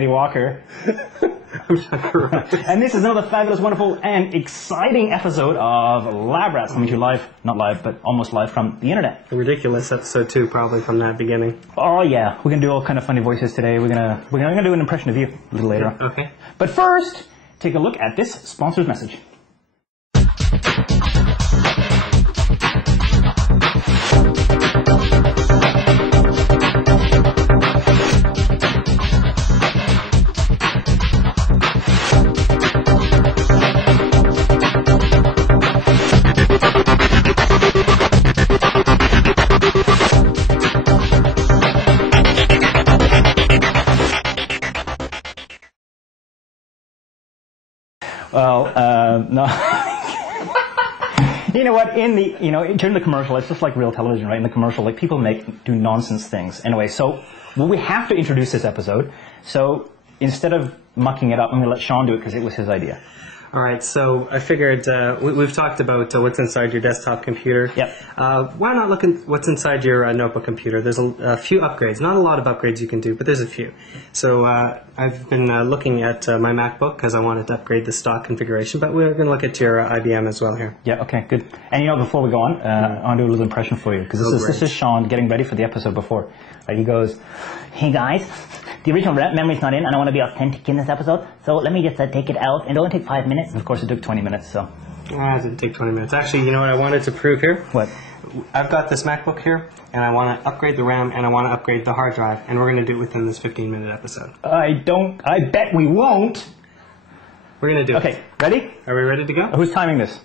Andy Walker. And this is another fabulous, wonderful, and exciting episode of Lab Rats, coming to you live, not live, but almost live from the internet. A ridiculous episode too, probably from that beginning. Oh yeah, we're gonna do all kind of funny voices today. We're gonna do an impression of you a little later. Okay. But first, take a look at this sponsor's message. Well, no. You know what? During the commercial, it's just like real television, right? In the commercial, like people do nonsense things. Anyway, so we have to introduce this episode. So instead of mucking it up, I'm going to let Sean do it because it was his idea. All right, so I figured we've talked about what's inside your desktop computer. Yep. Why not look at what's inside your notebook computer? There's a few upgrades. Not a lot of upgrades you can do, but there's a few. So I've been looking at my MacBook because I wanted to upgrade the stock configuration, but we're going to look at your IBM as well here. Yeah, okay, good. And before we go on, I want to do a little impression for you because this is Sean getting ready for the episode before. He goes, "Hey guys, the original memory's not in, and I want to be authentic in this episode, so let me just take it out, and it'll only take 5 minutes." And of course, it took 20 minutes, so. It didn't take 20 minutes. Actually, you know what I wanted to prove here? What? I've got this MacBook here, and I want to upgrade the RAM, and I want to upgrade the hard drive, and we're going to do it within this 15-minute episode. I bet we won't. We're going to do it. Okay, ready? Are we ready to go? Who's timing this?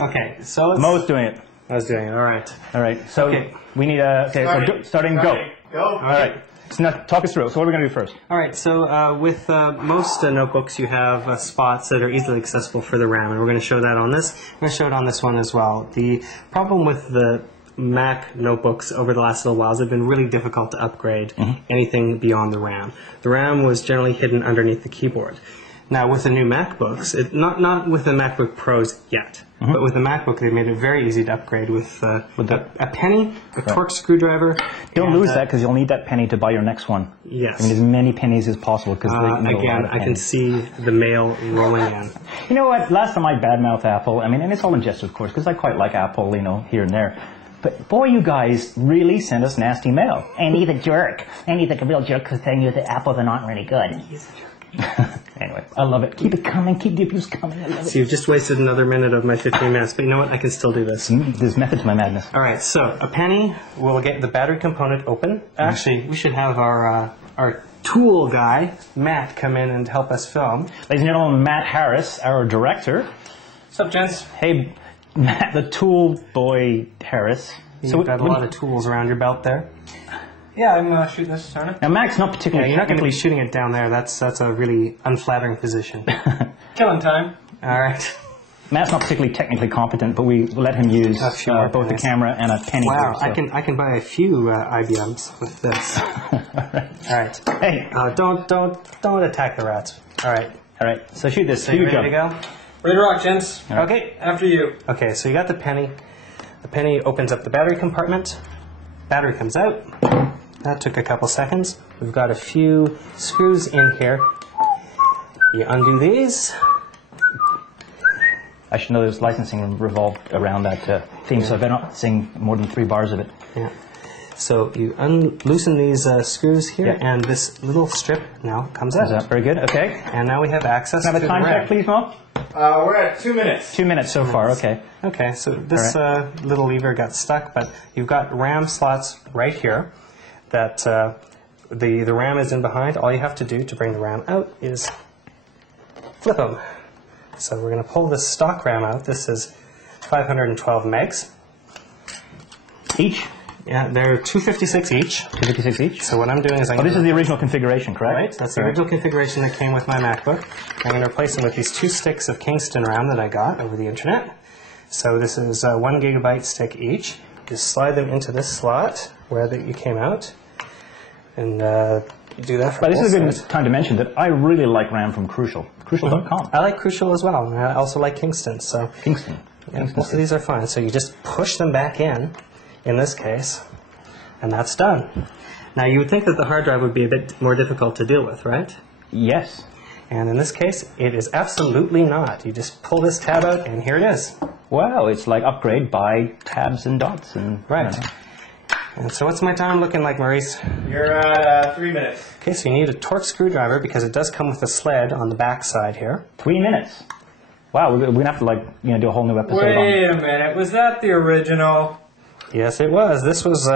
Okay, so Mo's doing it. I was doing it, all right. All right, so Okay. we need starting, go. Go. All right. So now talk us through it. So what are we going to do first? All right, so with most notebooks, you have spots that are easily accessible for the RAM, and we're going to show that on this. I'm going to show it on this one as well. The problem with the Mac notebooks over the last little while is they've been really difficult to upgrade anything beyond the RAM. The RAM was generally hidden underneath the keyboard. Now, with the new MacBooks, not with the MacBook Pros yet, but with the MacBook, they made it very easy to upgrade with a penny, a Torx screwdriver. Don't lose that because you'll need that penny to buy your next one. Yes. I mean, as many pennies as possible because again, I can see the mail rolling in. You know what? Last time I badmouthed Apple, and it's all in jest, of course, because I quite like Apple, here and there. But boy, you guys really send us nasty mail. And he's a jerk. And he's like a real jerk because telling you that apples are not really good. He's a jerk. Anyway, I love it. Keep it coming. Keep the abuse coming. I love it. So you've just wasted another minute of my 15 minutes, but you know what? I can still do this. There's method to my madness. All right, so a penny, we'll get the battery component open. Actually, we should have our tool guy, Matt, come in and help us film. Ladies and gentlemen, Matt Harris, our director. What's up, gents? Hey, Matt, the tool boy Harris. You've got a lot of tools around your belt there. Yeah, I'm shooting this, aren't I? Now, Mac's not particularly You're not going to be shooting it down there. That's a really unflattering position. Killing time. All right. Matt's not particularly technically competent, but we let him use both the camera and a penny. Wow, here, so. I can buy a few IBMs with this. All right. Hey, Don't attack the rats. All right. all right. So shoot this. So you Here ready we to go? Ready to rock, gents. All right. Okay. After you. Okay, so you got the penny. The penny opens up the battery compartment. Battery comes out. That took a couple seconds. We've got a few screws in here. You undo these. I should know there's licensing revolved around that theme, so I better not sing more than 3 bars of it. Yeah. So you loosen these screws here, Yeah. and this little strip now comes out. Is that very good? Okay. And now we have access Can I have to a time the RAM. check, please, Mo? We're at 2 minutes. 2 minutes so far. Okay. Okay, so this little lever got stuck, but you've got RAM slots right here that the RAM is in behind. All you have to do to bring the RAM out is flip them. So we're going to pull this stock RAM out. This is 512 megs. Each? Yeah, they're 256 each. 256 each? So what I'm doing is I'm Oh, this gonna, is the original configuration, correct? right. That's the original configuration that came with my MacBook. I'm going to replace them with these 2 sticks of Kingston RAM that I got over the internet. So this is 1 gigabyte stick each. Just slide them into this slot where you came out, and do that for But this both is a good sides. time to mention that I really like RAM from Crucial. Crucial.com. I like Crucial as well, and I also like Kingston. So Kingston. both of these are fine. So you just push them back in this case, and that's done. Now you would think that the hard drive would be a bit more difficult to deal with, right? Yes. And in this case, it is absolutely not. You just pull this tab out, and here it is. Wow, it's like upgrade by tabs and dots and Right. And so what's my time looking like, Maurice? You're at 3 minutes. Okay, so you need a Torx screwdriver because it does come with a sled on the back side here. 3 minutes. Wow, we're gonna have to do a whole new episode on. Wait a minute. Was that the original? Yes, it was. This was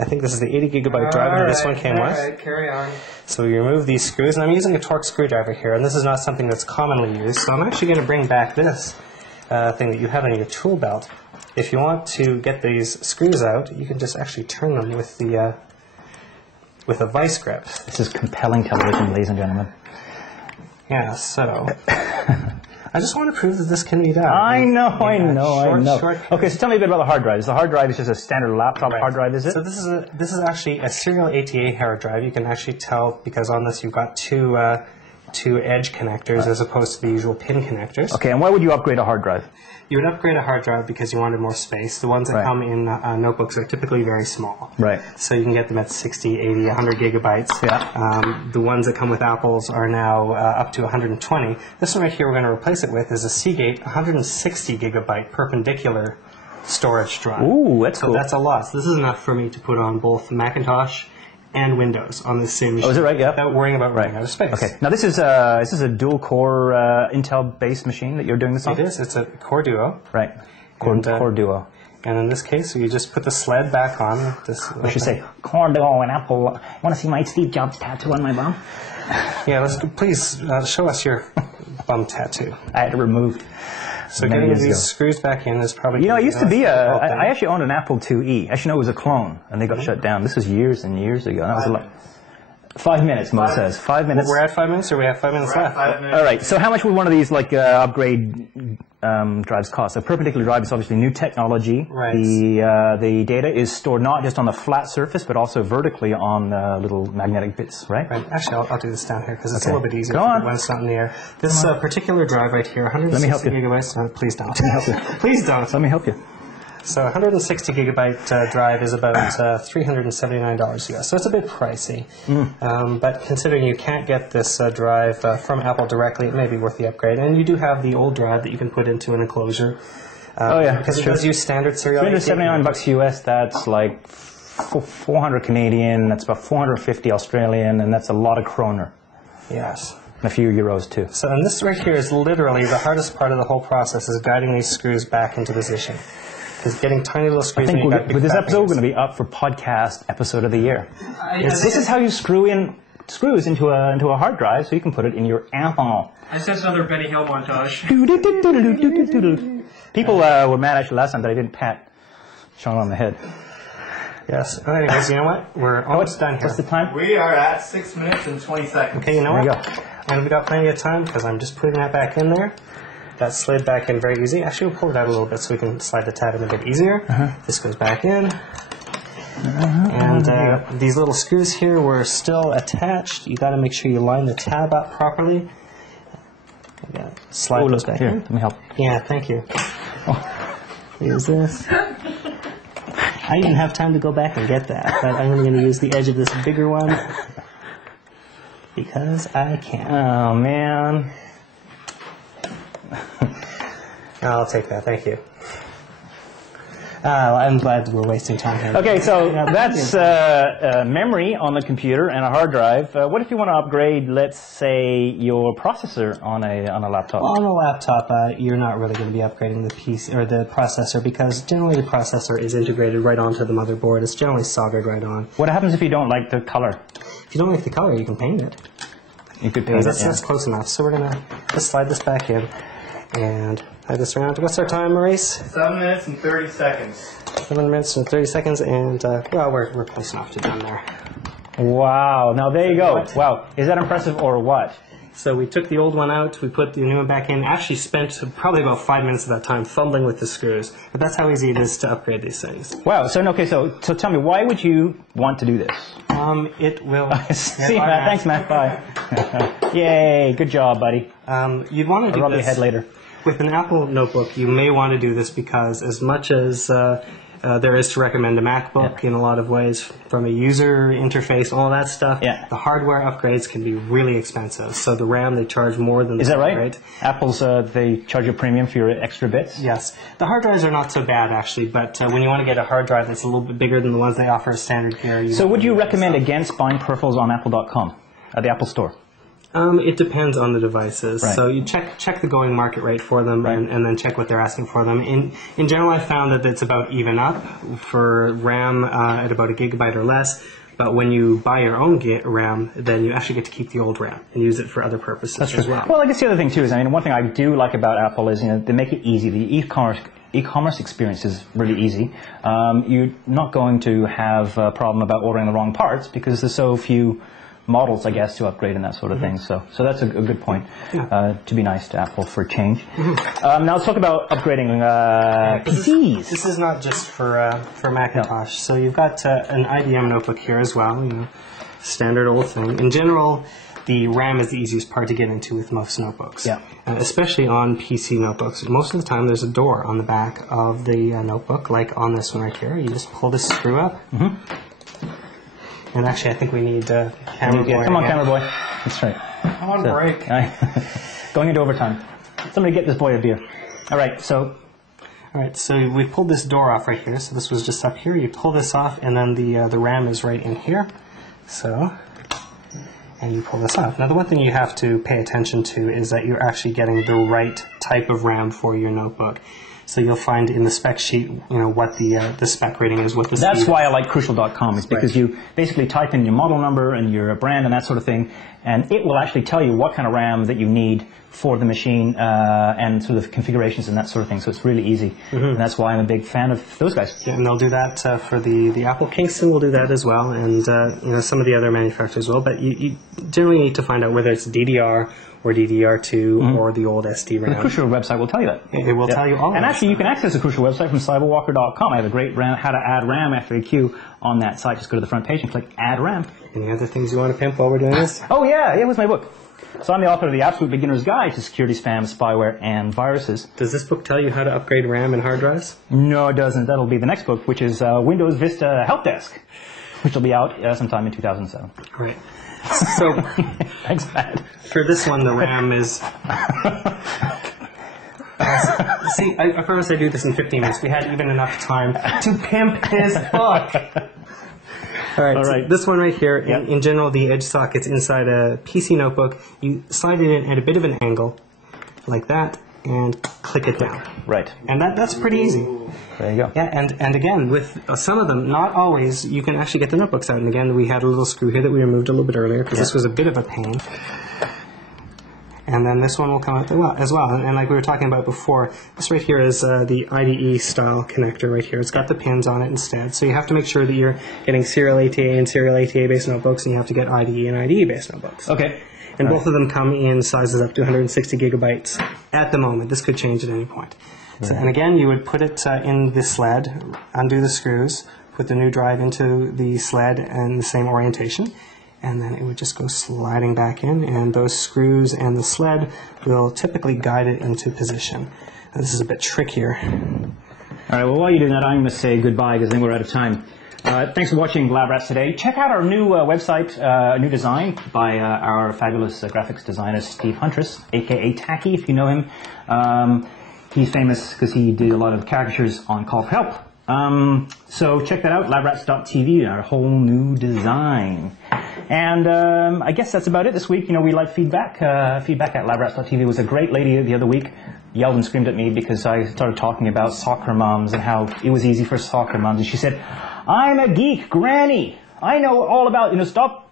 I think this is the 80 gigabyte drive that this one came with. Alright, carry on. So you remove these screws, and I'm using a Torx screwdriver here, and this is not something that's commonly used, so I'm actually going to bring back this thing that you have in your tool belt. If you want to get these screws out, you can just actually turn them with the with a vice grip. This is compelling television, ladies and gentlemen. Yeah, so I just want to prove that this can be done. I know. Short. Okay, so tell me a bit about the hard drive. So the hard drive is just a standard laptop hard drive, is it? So this is actually a serial ATA hard drive. You can actually tell because on this you've got two edge connectors as opposed to the usual pin connectors. Okay, and why would you upgrade a hard drive? You would upgrade a hard drive because you wanted more space. The ones that come in notebooks are typically very small. Right. So you can get them at 60, 80, 100 gigabytes. Yeah. The ones that come with Apples are now up to 120. This one right here we're going to replace it with is a Seagate 160 gigabyte perpendicular storage drive. Ooh, that's So cool. that's a lot. So this is enough for me to put on both Macintosh and Windows on the same machine. Oh, is it right? Yeah. Without worrying about running out of space. Okay. Now this is a dual core Intel-based machine that you're doing this on. It is. It's a Core Duo. Right. Core Duo. And in this case, you just put the sled back on. I should say Core Duo and Apple. Want to see my Steve Jobs tattoo on my bum? Yeah, please show us your bum tattoo. I had it removed. So many getting years these ago. screws back in is probably... You know, it used to be I actually owned an Apple IIe. Actually, no, it was a clone, and they got shut down. This was years and years ago. That was a lot. 5 minutes, Mo says. 5 minutes. We're at 5 minutes, or we have 5 minutes left? 5 minutes. All right. So how much would one of these upgrade drives cost? A perpendicular drive is obviously new technology. Right. The data is stored not just on the flat surface, but also vertically on little magnetic bits, right? Right. Actually, I'll do this down here because it's Okay. a little bit easier Go on. when it's not in the air. This particular drive right here, 160 help you. gigabytes. No, please don't. Let me help you. Please don't. Let me help you. So 160 gigabyte drive is about $379 US. So it's a bit pricey. But considering you can't get this drive from Apple directly, it may be worth the upgrade. And you do have the old drive that you can put into an enclosure. Oh yeah, Because that's it true. does use standard serial. $379 US. That's like 400 Canadian. That's about 450 Australian, and that's a lot of kroner. Yes. And a few euros too. So, and this right here is literally the hardest part of the whole process is guiding these screws back into position. Because getting tiny little I screws. think when you got big with this fat episode, we're fingers. going to be up for podcast episode of the year. I This is how you screw in screws into a hard drive, so you can put it in your Apple. sense another Benny Hill montage. People were mad actually last time that I didn't pat Sean on the head. Yes. Anyways, you know what? We're almost done here. What's the time? We are at 6 minutes and 20 seconds. Okay, you know There you what? go. And we got plenty of time because I'm just putting that back in there. That slid back in very easy. Actually, we'll pull it out a little bit so we can slide the tab in a bit easier. This goes back in. And these little screws here were still attached. You got to make sure you line the tab up properly. Yeah, slide those back Here, in. let me help. Yeah, thank you. Here's this. I didn't have time to go back and get that, but I'm going to use the edge of this bigger one because I can. Oh man. I'll take that, thank you. I'm glad we're wasting time here. Okay, so that's memory on the computer and a hard drive. What if you want to upgrade, let's say, your processor on a laptop? On a laptop, you're not really going to be upgrading the PC or the processor because generally the processor is integrated right onto the motherboard. It's generally soldered right on. What happens if you don't like the color? If you don't like the color, you can paint it. You could paint it. That's close enough. So we're going to just slide this back in and hide this around. What's our time, Maurice? 7 minutes and 30 seconds. 7 minutes and 30 seconds, and well, we're close enough to done there. Wow. Now there you go. Wow. Is that impressive or what? So we took the old one out, we put the new one back in, actually spent probably about 5 minutes of that time fumbling with the screws. But that's how easy it is to upgrade these things. Wow. So okay. So tell me, why would you want to do this? It will... See, Matt. Thanks, Matt. Bye. Yay. Good job, buddy. You'd want to do I'll rub this... your head later. With an Apple notebook, you may want to do this because as much as there is to recommend a MacBook in a lot of ways, from a user interface, all that stuff. Yeah. The hardware upgrades can be really expensive. So the RAM, they charge more than the Is that right? upgrade. Apple's, they charge you a premium for your extra bits? Yes. The hard drives are not so bad, actually, but when you want to get a hard drive that's a little bit bigger than the ones they offer as standard here... So would you recommend against buying peripherals on Apple.com, at the Apple Store? It depends on the devices. Right. So you check the going market rate for them, and then check what they're asking for them. In general, I found that it's about even up for RAM at about 1 gigabyte or less. But when you buy your own RAM, then you actually get to keep the old RAM and use it for other purposes as well. Well, I guess the other thing too is, I mean, one thing I do like about Apple is, they make it easy. The e-commerce experience is really easy. You're not going to have a problem about ordering the wrong parts because there's so few models, I guess, to upgrade and that sort of thing. So that's a good point. To be nice to Apple for a change. Now let's talk about upgrading PCs. This is not just for Macintosh. So you've got an IBM notebook here as well. Standard old thing. In general, the RAM is the easiest part to get into with most notebooks. Yeah. Especially on PC notebooks. Most of the time, there's a door on the back of the notebook, like on this one right here. You just pull this screw up. And actually, I think we need camera boy. Come on, camera boy. That's right. I'm on break. Going into overtime. Somebody get this boy a beer. All right, so we pulled this door off right here. So this was just up here. You pull this off, and then the RAM is right in here. And you pull this off. Now, the one thing you have to pay attention to is that you're actually getting the right type of RAM for your notebook. So you'll find in the spec sheet, what the spec rating is, what the that's speed why I is. like Crucial.com, is because you basically type in your model number and your brand and that sort of thing, and it will actually tell you what kind of RAM that you need for the machine and sort of configurations and that sort of thing. So it's really easy, and that's why I'm a big fan of those guys. Yeah, and they'll do that for the Apple. Kingston will do that as well, and some of the other manufacturers will. But you generally need to find out whether it's DDR or DDR2 or the old SD RAM. The Crucial website will tell you that. It will tell you all. And actually, you can access the Crucial website from cyberwalker.com. I have a great how to add RAM FAQ on that site. Just go to the front page and click Add RAM. Any other things you want to pimp while we're doing this? Oh yeah, it was my book. So I'm the author of The Absolute Beginner's Guide to Security, Spam, Spyware, and Viruses. Does this book tell you how to upgrade RAM and hard drives? No, it doesn't. That'll be the next book, which is Windows Vista Help Desk, which will be out sometime in 2007. All right. So, Thanks, Pat. For this one, the RAM is... See, I promise I do this in 15 minutes. We had even enough time to pimp his book. All right. So this one right here, in general, the edge socket's inside a PC notebook. You slide it in at a bit of an angle, like that, and click it down. Right. And that's pretty easy. There you go. Yeah, and again, with some of them, not always, you can actually get the notebooks out. And again, we had a little screw here that we removed a little bit earlier, because this was a bit of a pain. And then this one will come out as well. And like we were talking about before, this right here is the IDE style connector right here. It's got the pins on it instead. So you have to make sure that you're getting serial ATA and serial ATA based notebooks, and you have to get IDE and IDE based notebooks. Okay. And both of them come in sizes up to 160 gigabytes at the moment. This could change at any point. So, and again, you would put it in the sled, undo the screws, put the new drive into the sled in the same orientation, and then it would just go sliding back in, and those screws and the sled will typically guide it into position. Now, this is a bit trickier. All right, well, while you're doing that, I'm going to say goodbye because I think we're out of time. Thanks for watching Lab Rats today. Check out our new website, a new design by our fabulous graphics designer, Steve Huntress, a.k.a. Tacky, if you know him. He's famous because he did a lot of caricatures on Call for Help. So check that out, labrats.tv, our whole new design. And I guess that's about it this week. We like feedback. Feedback at labrats.tv. Was a great lady the other week. Yelled and screamed at me because I started talking about soccer moms and how it was easy for soccer moms. And she said, I'm a geek, granny. I know all about, stop.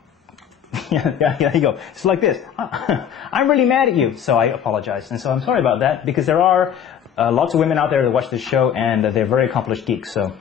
Yeah, you go. It's like this. I'm really mad at you. So I apologized. And so I'm sorry about that because there are lots of women out there that watch this show and they're very accomplished geeks. So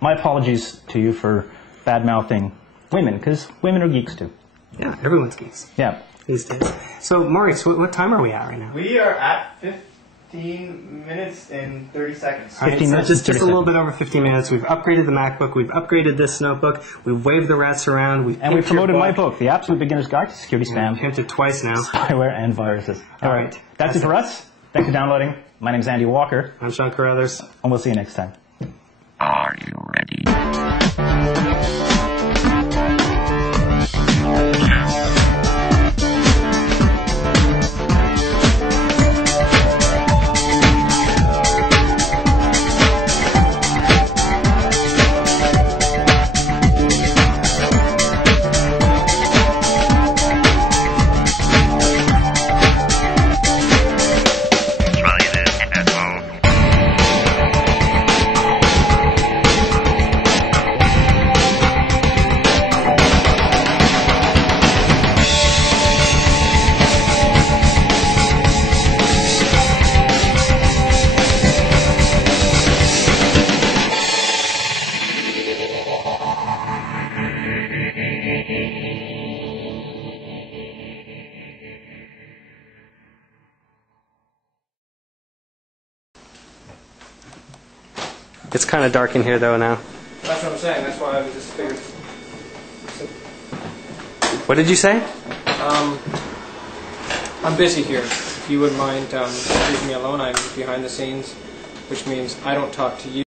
my apologies to you for bad-mouthing women because women are geeks too. Yeah, everyone's geeks. Yeah. These days. So, Maurice, what time are we at right now? We are at 15 minutes and 30 seconds. 15 minutes. Just a little bit over 15 minutes. We've upgraded the MacBook. We've upgraded this notebook. We've waved the rats around. We've promoted my book, The Absolute Beginner's Guide to Security, Spam, hinted twice now. Spyware, and Viruses. All right. That's it for us. Thanks for downloading. My name's Andy Walker. I'm Sean Carruthers. And we'll see you next time. Are you ready? Try this at home. It's kind of dark in here though now. That's what I'm saying. That's why I was just figured. What did you say? I'm busy here. If you wouldn't mind leaving me alone, I'm behind the scenes, which means I don't talk to you.